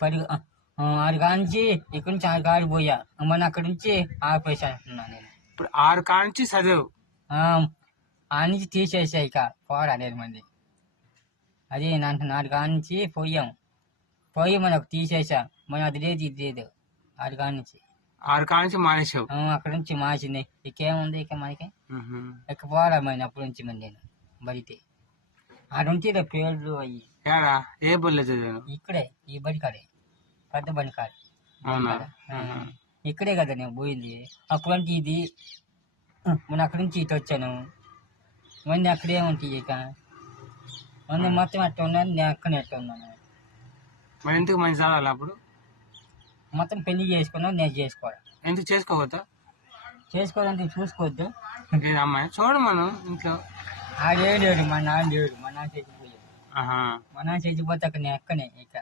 పడి 6 కానించి ఇక్కడి నుంచి 6 కాడికి పోయా మన అక్కడి నుంచి ఆపేసా అంటున్నా నేను. ఇప్పుడు 6 కానించి చదివావు. ఆ నుంచి తీసేసా ఇక పోరా లేదు మంది అది 4 కానించి పోయి మనకు తీసేసా మన అది లేదు ఇది లేదు 6 కానించి 6 కానించి మానేసావు. అక్కడ నుంచి మార్చింది ఇకేముంది ఇక మనకి ఇక పోరా మన అప్పటి నుంచి మరి నేను బడితే ఆడ ఉంటే పేర్లు అయ్యి ఏ బడిలో చదివాను? ఇక్కడే ఈ బడి కాడే పెద్ద బడి కాదు ఇక్కడే కదా నేను పోయింది. అక్కడంటే ఇది నేను అక్కడి నుంచి ఇటు వచ్చాను మళ్ళీ అక్కడే ఉంటాయి ఇక మొన్న మొత్తం ఎట్ట ఉన్నాను నేను అక్కడే ఎట్ట ఉన్నాను. మరి ఎందుకు మంచి చదవాలి అప్పుడు? మొత్తం పెళ్లి చేసుకున్నాను నేను చేసుకోవాలి. ఎందుకు చేసుకోవద్దా? చేసుకోవాలంటే చూసుకోవద్దు. అమ్మాయి చూడు మనం ఇంట్లో ఆడేడు మా నాన్న లేడు. మా నాన్న చచ్చిపోయాడు. మా నాన్న చచ్చిపోతే అక్కడ నేను ఎక్కనే ఇక